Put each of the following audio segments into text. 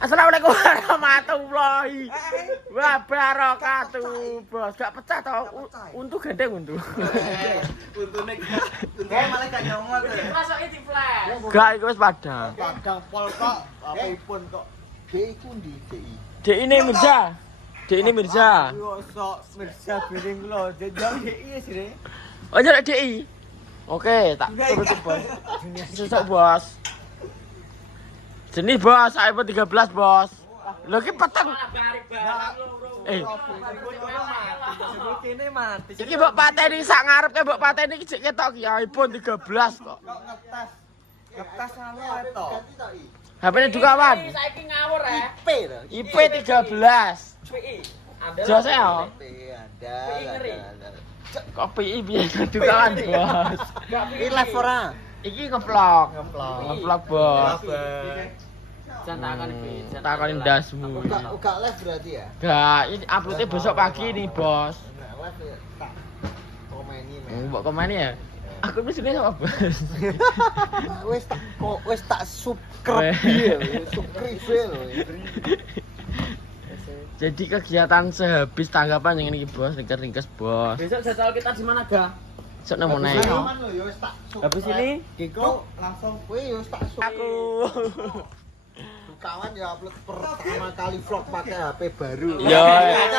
Assalamualaikum warahmatullahi wabarakatuh. Bos, gak pecah toh? Untuk gandeng untuk. Untune malah gak nyomot. Masuke di flash. Gak iku wis padang. Padang pol kok apapun kok. Dek iku ndi DI? Dek ini Mirza. Dek ini Mirza. Yo sok Mirza piring lo, jajal DI sih. Oh, nyerek DI. Oke, tak turuti bos. Sesuk bos. Jenis bos, iPhone 13 bos. Lho ki peteng. Kene mati. Iki mbok pateni sak ngarepe mbok pateni iki jek ketok ki iPhone 13 kok. Ngetas. Ngetas anu to. HP-ne Dukawan. Saiki ngawur ya. IP to. IP 13. PI. Jose ya. Ada. Kok PI piye Dukawan bos. Iki live ora? Iki ngevlog. Ngevlog bos. Jangan iki. Takoni ndasmu. Uga live berarti ya? Gak, ini uploadnya besok pagi nih bos. Live tak komeni men. Mbok kemana ya? Aku ini sebenarnya sama bos. Wes tak subscribe ya, subscribe lho. Jadi kegiatan sehabis tanggapan yang ini bos, ringkes bos. Besok jadwal kita di mana, Ga? Sok nemu nih. Habis ini Kiko langsung kowe yo tak Aku. kawan ya upload pertama kali vlog pakai HP baru. Yo.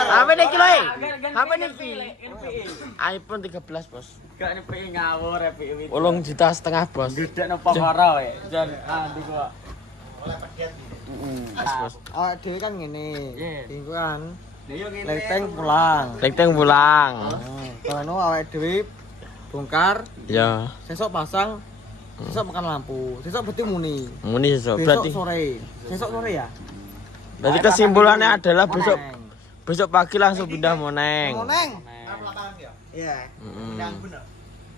HP niki lho. HP niki. iPhone 13 bos. Gak ini PI ngawur ya PI. 8,5 juta bos. Gede nopo hara ya. Jan andi kok. Bos. Awak dhewe kan ngene. Iya. Iku kan Yo ngene. lenteng pulang. Lenteng pulang. Kalau awake dhewe bongkar, Ya. sesok pasang, sesok makan lampu, sesok berarti muni. Muni besok Besok berarti. sore. Sesok sore ya? Berarti kesimpulannya adalah besok Moneng. pagi langsung pindah Moneng. Moneng. Iya. Mm.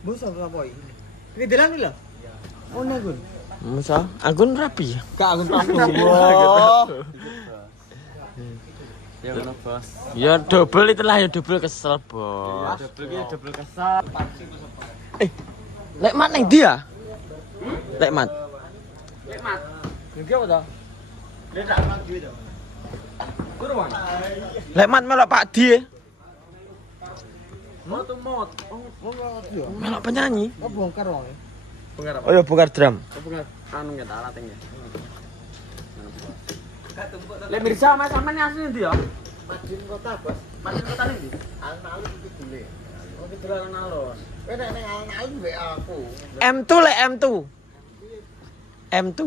Bos apa iki? Iki delan iki lho. Moneng Gun. Musa, Agun rapi ya? Gak Agun Paku. Ya ngono, Bos. Ya double itulah ya double kesel bos. Double kesal. Lek mat neng dia? Lek mat. Nikmat. Iki apa to? Dia tak mat duit to. Kurang. Lek mat melok Pak Di. Mot. Oh, enggak dia. Melok penyanyi. Oh, bongkar wong. Bongkar apa? Oh ya bongkar drum. Bongkar anu ya tak alatnya. Lek Mirza Mas sampean asli ndi ya? Madin kota, Bos. Masih kota ndi? Alun-alun iki dule. Oh, di alun-alun. Kowe nek ning alun-alun mbek aku. M2 lek M2. M2.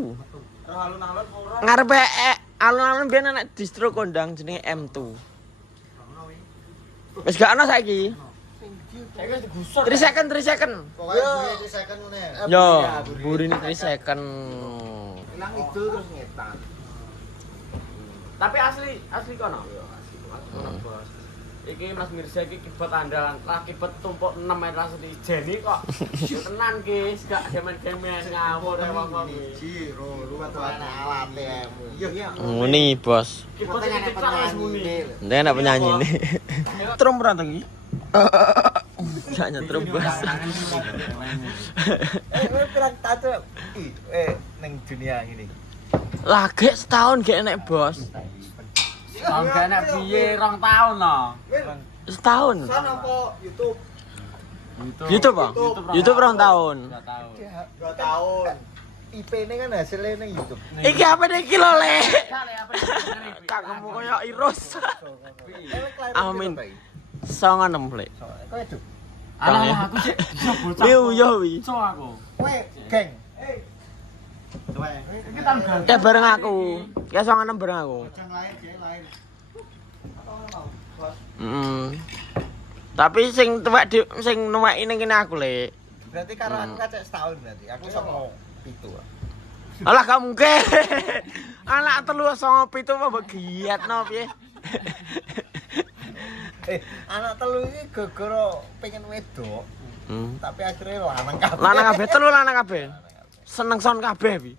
Alun-alun ora. Ngarepe alun-alun biyen anak distro kondang jenenge M2. Wis gak ana saiki. Saya kan digusur. 3 second. Pokoke buri di second ngene. Yo, burini 3 second. Ilang idul terus ngetan. Tapi asli kono. Kono, Bos. Iki Mas Mirza iki kibet andalan. Lah kibet tumpuk 6 meter langsung dijeni kok. Yo tenan ki, gak gemen-gemen ngawur wong-wong iki. Ji, lu kan alate. Iya. Muni bos. Kibet iki wis muni. Ndek enak penyanyi nih. Trum berantem iki. Gak nyetrum bos. Kowe pirang tato ning dunia ini. Lagi setahun gak enak bos. Tahun gak enak piye 2 tahun no. Setahun. Sana apa YouTube? YouTube bang. YouTube rong tahun. 2 tahun. 2 tahun. IP-ne kan hasilnya ning YouTube. Iki apa nih kilo le? Kale apa Tak ngomong koyo Iros. Amin. Kowe 96 le. itu. Alah aku sih iso bocah. Yo yo wi. Iso aku. Kowe geng. Iki tahun ganti. Ya bareng aku. Ya 96 bareng aku. Jangan lain, jangan lain. Tapi sing tuwek sing nuweki ning kene aku le. Berarti karena aku kacek setahun berarti. Aku sama itu. Alah gak mungkin. Anak telu 97 apa giatno piye? Anak telu iki gara-gara pengen wedok, tapi akhirnya lanang kabeh. Lanang kabeh telu lanang kabeh. Seneng son kabeh pi.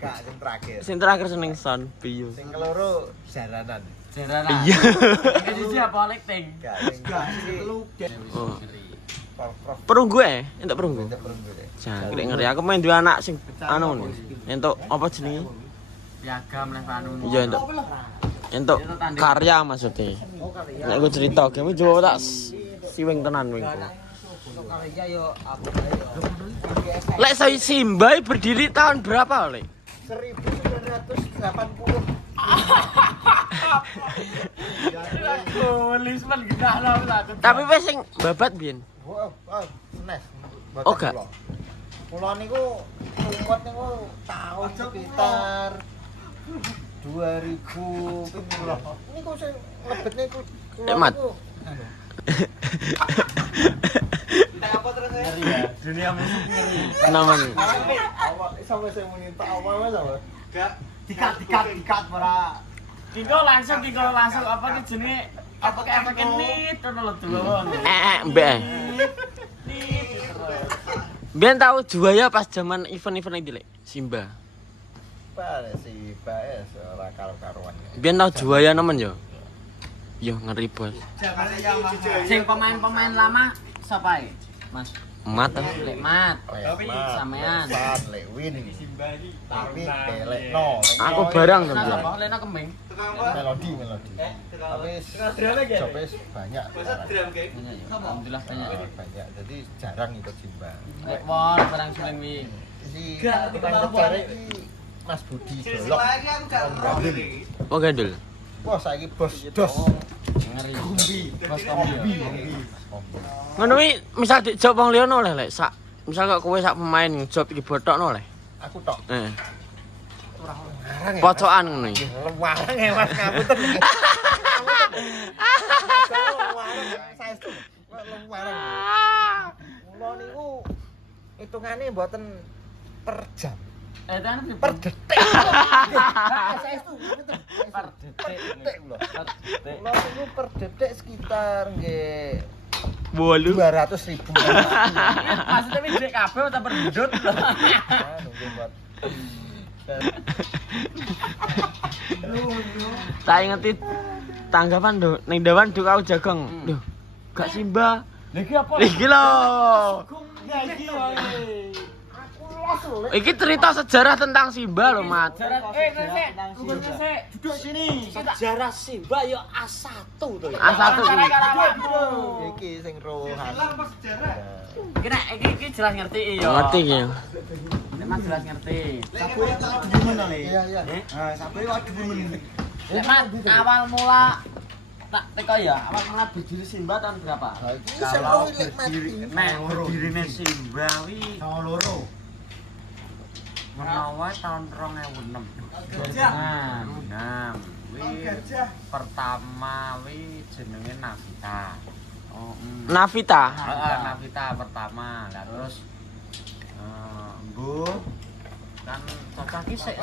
Gak sing terakhir. Sing terakhir seneng son piye. Sing keloro jaranan. Jarana. Iya. Iki siji apa lekting? Gak sing telu. Oh. Prof. Perunggu entuk perunggu. Perunggu deh. Jangkrik ngeri aku main duwe anak sing anu nih. Entuk apa jenenge? piagam lek anu. Iya entuk karya maksudnya. Nek aku cerita game Jawa tak siwing tenan wing. Karya yo apa yo. Lek saya Simba berdiri tahun berapa, Lek? 1980. Lisman genah lah. Tapi wis sing babat biyen. Oh, SNES. Oh, gak. Kula niku umur niku tahun sekitar 2000 pira. Niku sing lebet niku kula Mat. niku. Apa terus Ngeri ya. Dunia musik ngeri. Naman. Awak sampai saya muni tak awal Mas apa? Gak dikat para Kiko langsung apa ki jenenge apa kayak efek nit ngono lho doang. Mbak. Biyen tahu juaya pas zaman event-event iki, Lek. Simba. Pare si PS ora karo-karuan. Biyen tahu juaya nemen yo. Yo ngeri bos. Sing pemain-pemain lama sapa e? Mas. Mat. Lek Mat. Sampean. Lek Win. Tapi Pelekno. Aku barang to. Sapa? Lena Kembing. Melodi. Tapi jobes banyak. Alhamdulillah banyak. Banyak. Jadi jarang ikut Simba. Lek won barang suling wi. Si tukang kejar iki Mas Budi Jolok. Om Gandul. Oh gandul. Wah, saiki bos dos. Ngeri. Bos kombi. Ngono wi misal dijawab wong liya oleh, Lek. Sak misal kok kowe sak pemain job iki botokno oleh. Aku tok. Ora ngarang. Pocokan ngono iki. Lewarang ya Mas ngapunten. Saestu. Lewarang. Kula niku hitungane mboten per jam. Edan Per detik. Saestu. per detik Kula. Kula niku per detik sekitar nggih 8. 200.000. Maksudnya wi dek kabeh ta per ndut lho. Nunggu buat. Tak ingeti tanggapan do ning dawan duk aku jagong. Lho, gak Simba. Lha iki apa? Iki lho. Ya iki wae. Iki cerita sejarah tentang Simba lho, Mat. Ngresik. Duduk sini. Sejarah Simba yo A1 to ya. A1 iki. Iki sing rohan. Iki nek iki jelas ngerti yo. Ngerti iki. Memang jelas ngerti. Iya, iya. Lek Mat, awal mula tak teko ya, awal mula berdiri Simba tahun berapa? Kalau berdiri Nek berdirine Simba wi loro. menawa tahun 2006. Nah, wi pertama wi jenenge Navita. Oh, Navita. Heeh, Navita pertama. Lah terus Mbuh kan cocok iki sik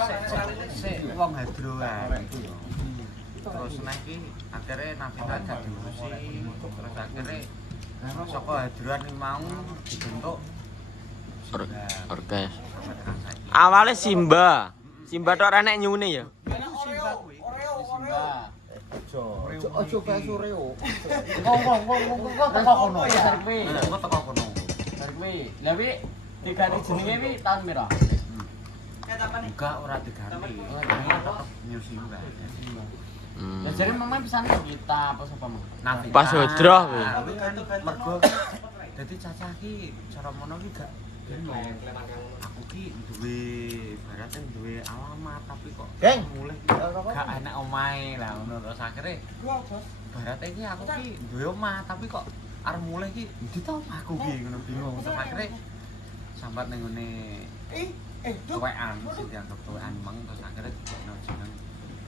wong hadroan. Terus nek iki akhire Navita jadi musik, terus akhire saka hadroan iki mau dibentuk Orkes. Awalnya Simba. Simba tok ora nek nyune ya. Simba. Ojo kae Sureo. Kok teko kono. Kok teko kono. Bar kuwi. Lah wi diganti jenenge wi tahun pira? Enggak ora diganti. Tetep New Simba. Lah jare mama pisane kita apa sapa mau? Pas hodroh kuwi. Mergo dadi cacah iki cara mono ki gak aku ki duwe ibaratnya duwe alamat tapi kok Geng. mulih gak enak omahe lah ngono terus akhire ibaratnya iki aku ki duwe omah tapi kok arep mulih ki ndi to aku ki ngono bingung terus akhire sambat ning ngene tuwekan sing dianggap tuwekan mang terus akhire dikene jeneng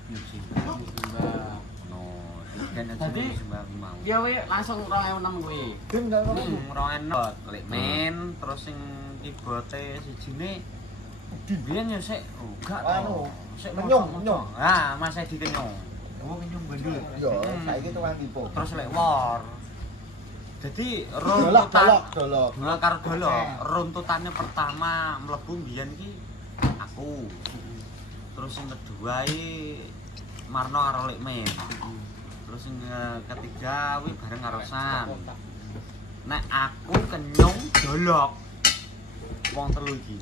Nyuci no dikene jeneng Simba mau ya we langsung 2006 kuwi Dem gak ngono. 2006 lek men terus sing kibote sijine biyen ya sik gak Anu, sik Kenyong. ah Mas Edi Kenyong oh Kenyong bandul Yo, saiki tukang tipu. terus lek war jadi Dolok. dolok karo dolok runtutannya pertama mlebu mbiyen ki aku terus yang kedua iki Marno karo Lek Men terus yang ketiga wi bareng karo San nek aku Kenyong dolok wong telu iki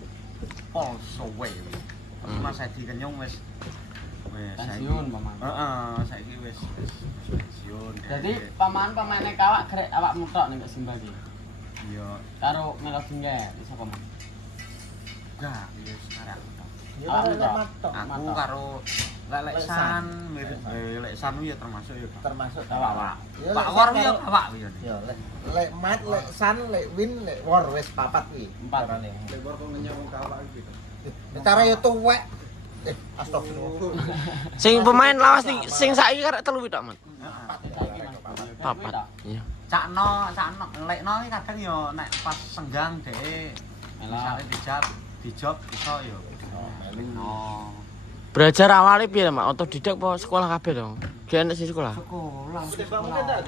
pol sowe terus Mas Edi Kenyong wis Wis pensiun paman. Heeh, saiki wis pensiun. Jadi pemainnya kawak grek awakmu tok ning Simba iki. Iya, Karo Melodi nggak iso paman. enggak, ya sekarang. Aku Matok. karo Leksan, mirip Leksan ya termasuk ya. termasuk Kawak. Ya, Pak Leksan War ya karo- kawak ya. ya lek mat lek san lek win lek war wis papat kuwi 4. carane Lek war kok ngenyang kawak gitu. cara yo tuwek astagfirullah Sing pemain lawas sing saiki karek 3 tok, Mat. Papat. Iya. Cakno lekno iki kadang yo nek pas senggang dhek misale dijob iso yo. Oh. Belajar awalnya piye, Mak? Otodidak apa sekolah kabeh dong? Ki enek sing sekolah. Sekolah.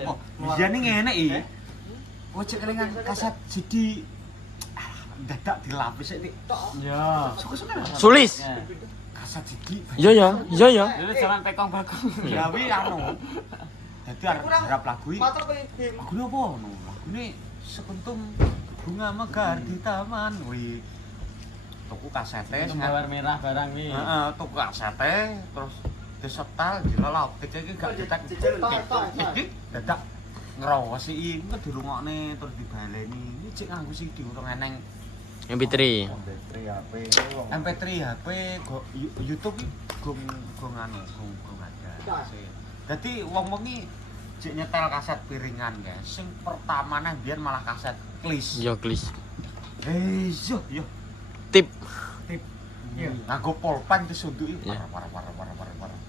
Oh, biyen ngene iki. Oh, cek kelingan kaset CD dadak dilapis sik tok. Ya. Suka-suka. Sulis. Kaset CD. Iya ya, iya ya. Dulu jaman pekong-pekong. Gawe anu. Dadi arep garap lagu iki. Lagune apa ngono? Lagune sekuntum bunga mekar di taman. Wih. Tuku kasete Gambar merah barang iki. heeh, tuku kasete terus disetel dilelop. Iki gak cetek. Dadak ngerowosi iki dirungokne terus dibaleni. Iki cek nganggo CD urung eneng MP3. MP3 HP go YouTube iki gong anu gong ada. Dadi wong-wong iki cek nyetel kaset piringan ya. Sing pertamane biyen malah kaset klis. Yo klis. Yo. Tip. Iya. Nganggo pulpen disunduki Iya. war.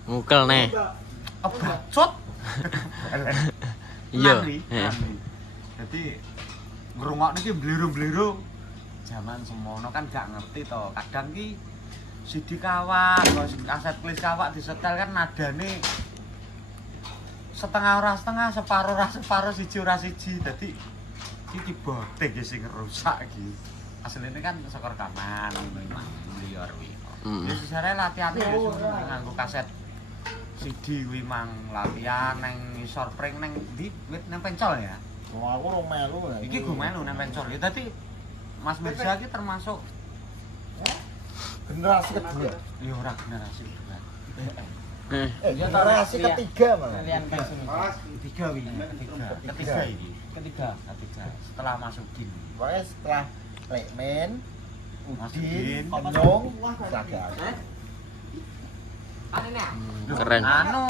Ngukel neh. Kebacut. Iya. Heeh. Dadi ngrungokne iki blero-blero. Zaman semono kan gak ngerti to. Kadang ki CD kawak, kaset klis kawak disetel kan nadane setengah ora setengah, separuh ora separuh, siji ora siji. Dadi iki botek ya sing rusak iki. Asline kan saka rekaman liar kuwi. Ya sesare latihan ya nganggo kaset CD kuwi mang latihan nang isor pring nang ndi wit nang pencol ya. aku rong melu Iki go melu nang pencol. Ya dadi Mas Mirza iki termasuk generasi kedua ya ora generasi kedua. generasi ketiga malah Kalian pensiun. Ketiga iki. Ketiga. Setelah masukin. pokoknya setelah Lekmen Udin, Penyong Saga Keren. Anu,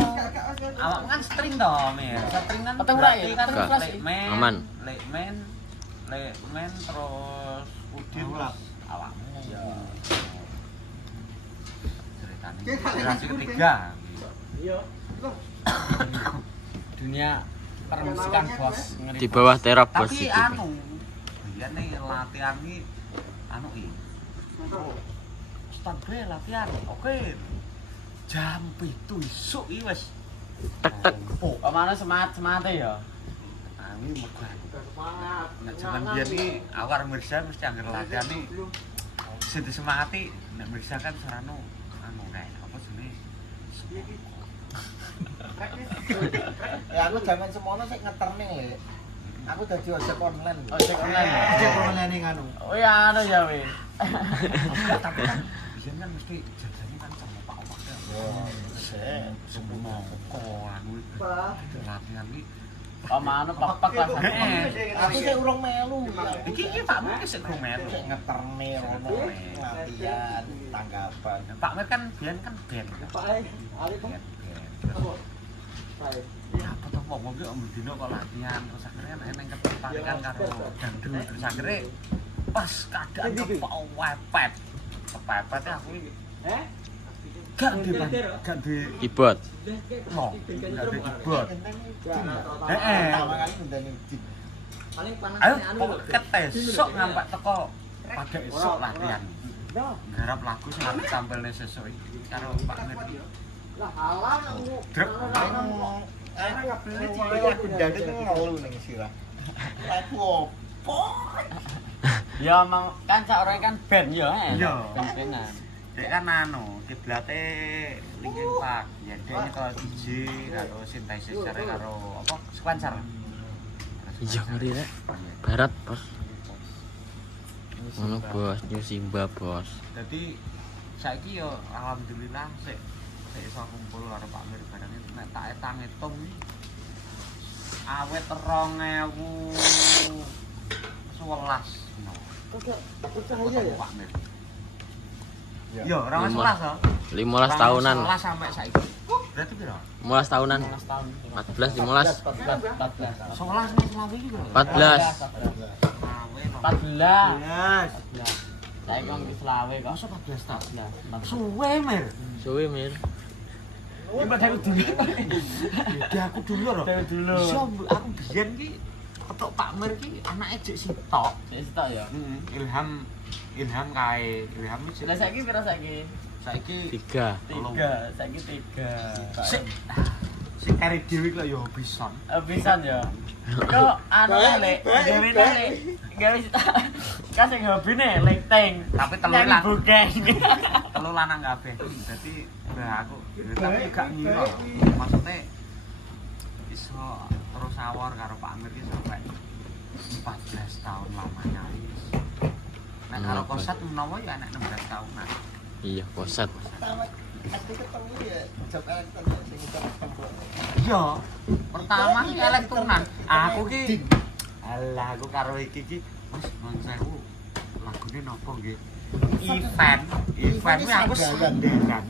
awak kan string to, Mir. String kan Ketemu berarti ya? kan Enggak. Lekmen. Aman. Lekmen terus Udin terus awakmu. Ya. Ceritane generasi ketiga. Dunia permusikan bos ngeri. Di bawah terap bos Tapi itu. anu, biyen nih latihan iki anu iki. Ustaz gue latihan. Oke. Jam 7 isuk iki wis. Tek. Oh, Pamane semangat-semate ya. ini mergo nek jaman biyen iki awak Mirza mesti anggere latihan iki sing disemangati nek Mirza kan sarano anu kae apa jenenge ya aku zaman semono sik ngeterne le aku dadi ojek online Ojek online ya? ojek online anu Oh ya anu ya we. tapi kan biyen kan mesti jajane kan sama Pak Omak ya semua kok anu latihan iki Pamane pak-pak lah. aku sik urung melu iki Pak Mir sik go melu sik ngeterne rono latihan tanggapan Pak Mir kan biyen kan band ya apa tuh wong iki om dino kok latihan terus akhirnya eneng ketertarikan karo dangdut terus akhirnya pas keadaan kepepet kepepet aku iki gak di Keyboard. no gak di keyboard pertama kali ngundang Udin ayo ketesok ngampak teko pada esok latihan garap lagu sing arep tampilne sesuk iki karo Pak Mir drep aku jadi ngeluh ning sirah lagu opo Ya emang kan sak ora kan band ya. Iya. Band-bandan. Dek kan anu, kiblate Linkin Park. Ya dek nyekel DJ karo synthesizer karo apa? Sequencer. Iya ngeri rek. Barat bos. Ngono bos, New Simba bos. Dadi saiki yo alhamdulillah sik sik iso kumpul karo Pak Mir barang nek tak etang hitung awet 2011 Percaya ya? Pak Mir. Yo, ora 11 to. 15 tahunan. 11 sampai saiki. Berarti piro? 15 tahunan. 15 tahun. 14 15. 14. 11 nek selawe iki lho. 14. 14. Saya ngomong di Selawe kok. Masa 14 tahun? 14. Suwe Mir. Suwe Mir. Ini pada aku dulu. Ya aku dulu lho. Dari dulu. Iso aku biyen ki ketok Pak Mir ki anake jek sitok. Jadi sitok ya. Ilham kae. Ilham iki. Lah saiki pira saiki? Saiki 3. 3. Saiki 3. Sing kari dhewe ki lho ya bisa. Pisan ya. Kok anu lek, gawe lek. Gawe kan sing hobine lengteng. Tapi telu Nang lanang. bukeng. Telu lanang kabeh. Dadi aku tapi gak ngira. Maksudnya iso terus awor karo Pak Amir ki sampai 14 tahun lamanya. Nek karo Kosat menawa ya anak 16 tahunan. Iya, Kosat. Pertama pasti ketemu ya job elektron sing ketemu. Iya. Pertama ki elektronan. Aku ki alah aku karo iki ki Mas Mansewu. Lagune nopo nggih? Event kuwi aku sandalan.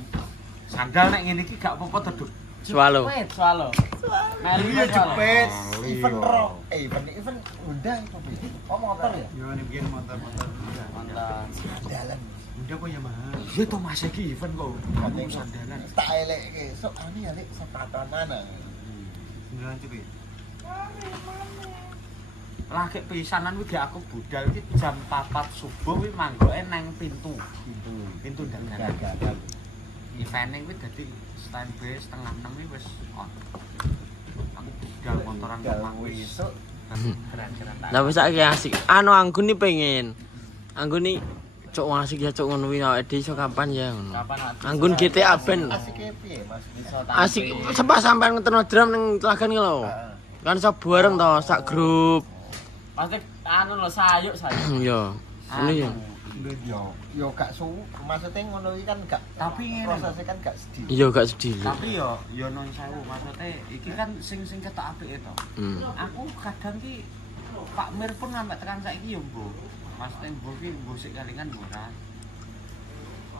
Sandal nek ngene iki gak apa-apa to, Duk. Swallow. Swallow. Meli Iya swallow. jepit, Iya. event udah itu. Oh motor ya? Yo ini biyen motor-motor. Mantap. Jalan. Udah kok Yamaha. Iya to Mas iki event kok. Kamu sandalan. Tak elek sok ane ya lek sepatan mana. Sandalan cuy. Lagi pisanan kuwi aku budal iki jam 4 subuh kuwi manggoke nang pintu dagangan. Event kuwi dadi standby setengah 6 kuwi wis on. Aku budal motoran omah kuwi Besok keren-keren. Lah wis saiki asik. Anu Anggun ni pengen. Anggun ni cok asik ya cok ngono kuwi awake dhewe iso kapan ya ngono. Kapan Anggun GTA ben. asik piye Mas? Bisa Asik sempat sampean ngeteno drum ning Telagan ki lho. Kan iso bareng to sak grup. Pasti anu lho sayuk. Iya. Ini ya. Yo gak maksudnya ngono iki kan gak Tapi ngene lho. prosesnya kan gak sedih. Iya gak sedih. Tapi yo non sewu maksudnya iki kan sing ketok apike to. Aku kadang ki Pak Mir pun sampai tekan saiki yo mbuh. Maksudnya mbuh ki mbuh sik kalingan ora.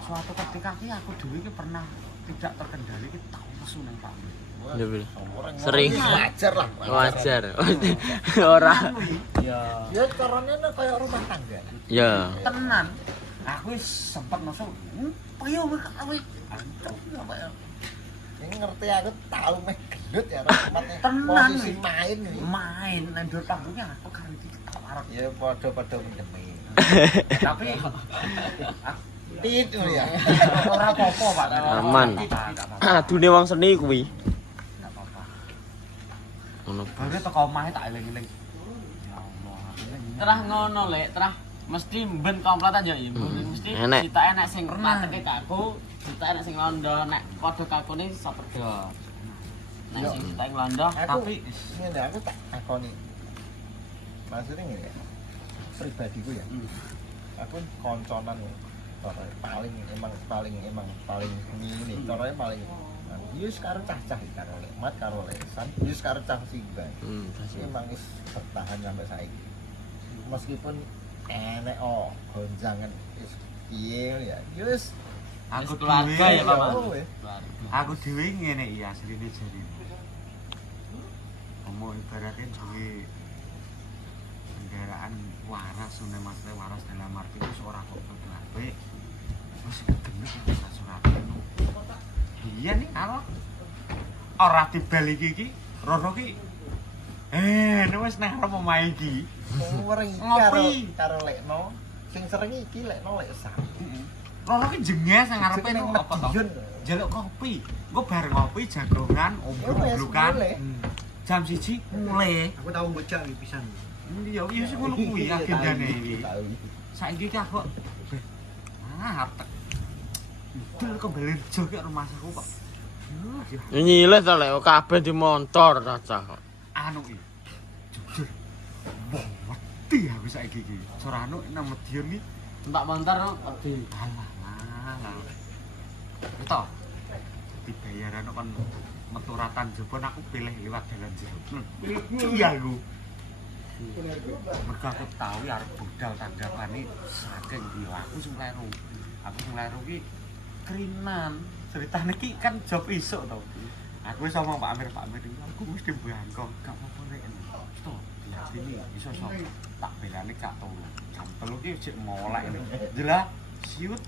Suatu ketika ki aku dhewe ki pernah tidak terkendali ki tau nesu nang Pak Mir. Iya, Bil. Orang Sering. ngomong wajar lah. Wajar. Ora. Ya. Ya caranya kayak rumah tangga. Ya. Tenan. Aku wis sempet nesu. Piye kowe kawe? Ini ngerti aku tahu meh gendut ya tempatnya. Tenan, Posisi wi. main nih. Main nang ndur panggungnya aku karo iki ketawaran. Ya padha-padha mendemi. Tapi Tit ya. ora apa-apa, Pak. Aman. Adune wong seni kuwi. Enggak apa-apa. Ngono. Baru teko omahe tak eling-eling. Ya Allah, aku eling. Terah ngono lek, terah mesti ben kompletan ya mesti Enek. cita enek sing mateke kaku, cita enek sing londo, nek padha kakune saperdo. Nek sing cita ing londo, Tapi Ini aku tak takoni. Maksudnya gini ya. Pribadiku ya. Aku konconan paling ini caranya paling yus karo cah-cah karo mat karo lesan yus karo cah simbang emang wis bertahan sampai saiki meskipun enek gonjangan wis piye ya yus aku keluarga ya, Pak. dhewe Aku dhewe ngene iki asline jarine. Omong ibaratnya duwe kendaraan waras sune maksudnya waras dalam arti wis ora kok apik. Wis gendut wis surat. Iya nih kalau ora dibalik iki Roro ki wis nang romo omahe iki. ngopi Ngopi. karo lekno sing sering iki lekno lesan Roro ki jenges nang ngarepe nang apa to? Medion. Jaluk kopi. Engko bareng ngopi jagongan, obrol-obrolan. Jam 1 mulai. Aku tahu bocah iki pisan. Iya, iya sing ngono kuwi agendane iki. Saiki ki aku atek. Dul kok bali rejo ki rumah aku kok. Nyilih to lek kabeh di motor cacah kok. Anu iki. Jujur. Wong wedi aku saiki iki. Sorano nang Medion iki. entak montor wedi. Alah. Itu. dibayaran kan metu ratan jebon aku pilih liwat dalan jero. Iya aku. Mergo aku tau ya arep budal tanggapane saking yo aku sing kleru. Aku sing kleru ki krinan. Ceritane ki kan job isuk to. Aku wis ngomong Pak Amir aku mesti bangkong gak apa-apa rek. Stop. Ya sini iso tak belane gak turu. Jam 3 ki sik molek. Jelas siut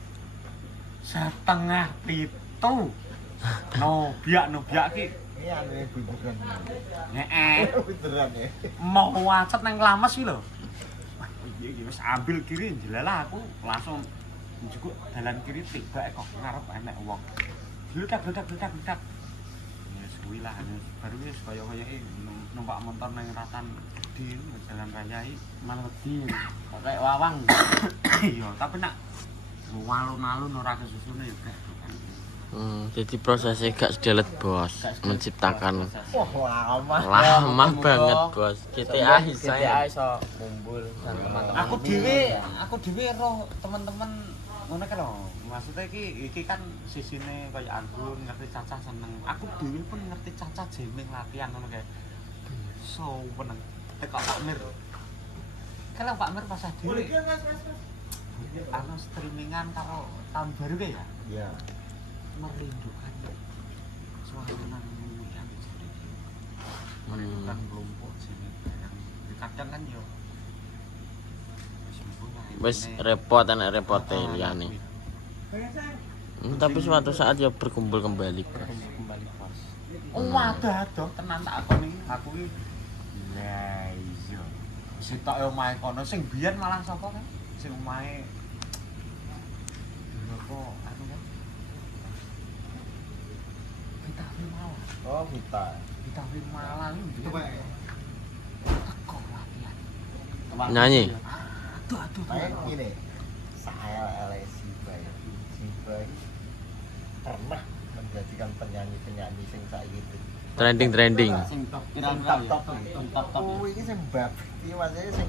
6:30. No biak ki. Ini anu beneran. Heeh. Beneran ya. Mau wacet nang Klames ki lho. Wah, iki wis ambil kiri jelalah aku langsung njukuk dalan kiri tiba kok ngarep enek wong. Bledak. Wis kuwi lah baru wis kaya-kaya numpak motor nang ratan gede jalan raya iki malah wedi. Kayak wawang. Iya, tapi nak alun-alun ora kesusune ya gak. Jadi prosesnya gak sedelet bos, menciptakan Lama banget bos. GTA GTA saya. iso kumpul sama teman-teman. Aku dhewe roh teman-teman ngono kan lho. Maksudnya iki kan sisine kaya anggun ngerti cacah seneng. Aku dhewe pun ngerti cacah jeming latihan ngono kae. So peneng. Tekok Pak Mir. Kalau Pak Mir pas dhewe. Anu streamingan karo tahun baru kae ya. Iya. Merindukan suasana yang jadi merindukan kelompok sini kadang kan yo Wes repot anak repote liyane. Tapi suatu saat ya berkumpul kembali bos. kembali bos. Oh waduh tenan tak aku iki lah iya sitok omahe kono sing biyen malah sapa kan sing omahe apa anu kan Vita Firmala. Oh, Vita. Vita Firmala itu teko latihan. Nyanyi. Aduh. Kayak gini. Saya Siba ya. Siba pernah menjadikan penyanyi-penyanyi sing saiki itu. Trending. Sing top pirang-pirang ya. Top. Oh, ini sing bab. Iki maksudnya sing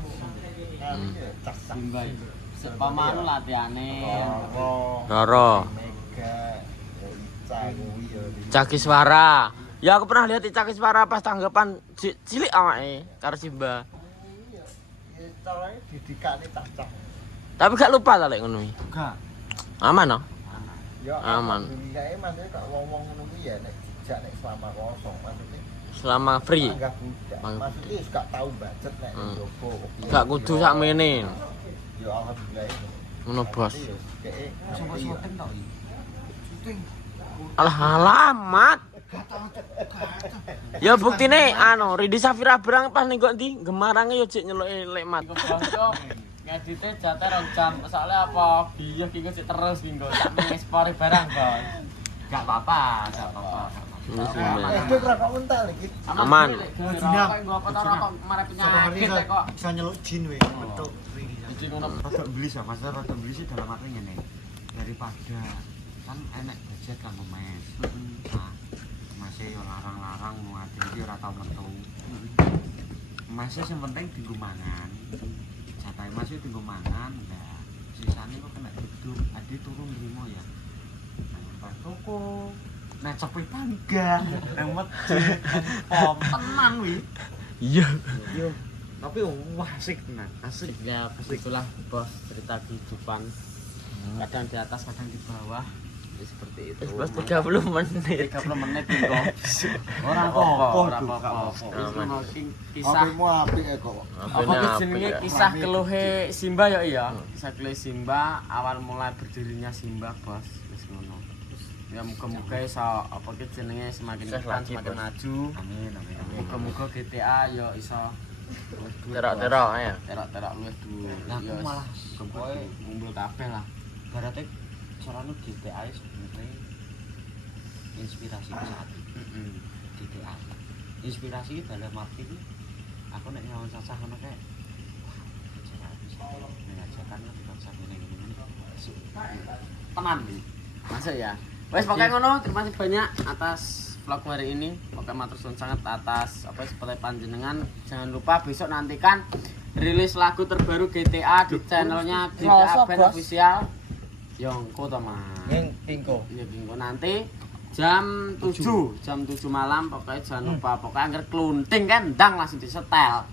cak Simba. Sepamane latihane. Roro. Mega. Ica kuwi ya. Caki Suara. Ya aku pernah lihat Caki Suara pas tanggapan cilik awake karo Simba. Iya, caranya didikane cacah. Tapi gak lupa ta lek ngono iki. Enggak. Aman no? Ya Aman. Alhamdulillah maksudnya kok wong-wong ngono kuwi ya nek dijak nek selama kosong maksudnya Selama free. enggak budak. Maksudnya wis gak tau budget nek njogo. Gak kudu sakmene. Ya alhamdulillah. Ngono bos. Coba syuting tok iki. Syuting. Alah alamat. Ya buktine anu Ridi Safira Brang pas ning kok ndi Gemarange yo jek nyeluke lekmat. Ngedite jatah 2 jam. Soalnya apa? Biyo ki sik terus ki nggo sak mengekspor barang, Bos. Enggak apa-apa. Itu rokok mental iki. Aman. Nggo apa to rokok marep penyakit kok. Bisa nyeluk jin we. Betul. Iki ngono. Rada beli sih, Mas. Rada beli sih dalam arti ngene. Daripada kan enek budget kanggo mes. Nah, masih yo larang-larang muati iki ora tau metu. Masih sing penting dienggo mangan. Jatahe masih dienggo mangan, nah sisane kok kena duduk, ade turun nrimo ya. Nang toko. Nah cepet tangga, nang masjid, pom tenan wi. Iya. Yo, tapi wah asik tenan, asik. Ya, begitulah Bos cerita kehidupan. Kadang di atas, kadang di bawah. Ya, seperti itu. Bos 30 menit. 30 menit kok. Ora apa-apa. Kisah Apikmu apik kok. apa ki jenenge kisah keluhe Simba ya iya. Kisah keluhe Simba awal mulai berdirinya Simba Bos. Wis ngono. Ya muga-muga iso apa ki jenenge semakin depan semakin maju. Amin. Muga-muga GTA ya iso Terok-terok ya. terok-terok luwih dhuwur. Lah aku Ya malah kowe ngumpul kabeh lah. Berarti carane GTA sebenarnya inspirasi saat ini. GTA. Inspirasi dalam arti ini aku nek nyawan cacah ngono kae. Wah, cara bisa mengajarkan bangsa ini. Teman nih. Masuk ya. Wes pokoknya ngono, terima kasih banyak atas vlog hari ini. Pokoknya matur suwun sangat atas apa seperti panjenengan. Jangan lupa besok nantikan rilis lagu terbaru GTA di channelnya GTA Band Official. Yongko to Mas. Tingko. Iya Bingko nanti Jam 7 malam pokoknya jangan lupa pokoknya anggar klunting kan ndang langsung disetel.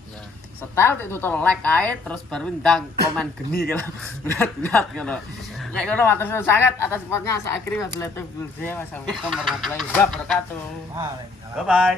Setel itu like ae terus baru ndang komen geni gitu. Berat gitu. Nek ngono matur nuwun sangat atas supportnya. Saya akhiri wabillahi taufiq wal hidayah. Wassalamualaikum warahmatullahi wabarakatuh. Waalaikumsalam. Bye bye.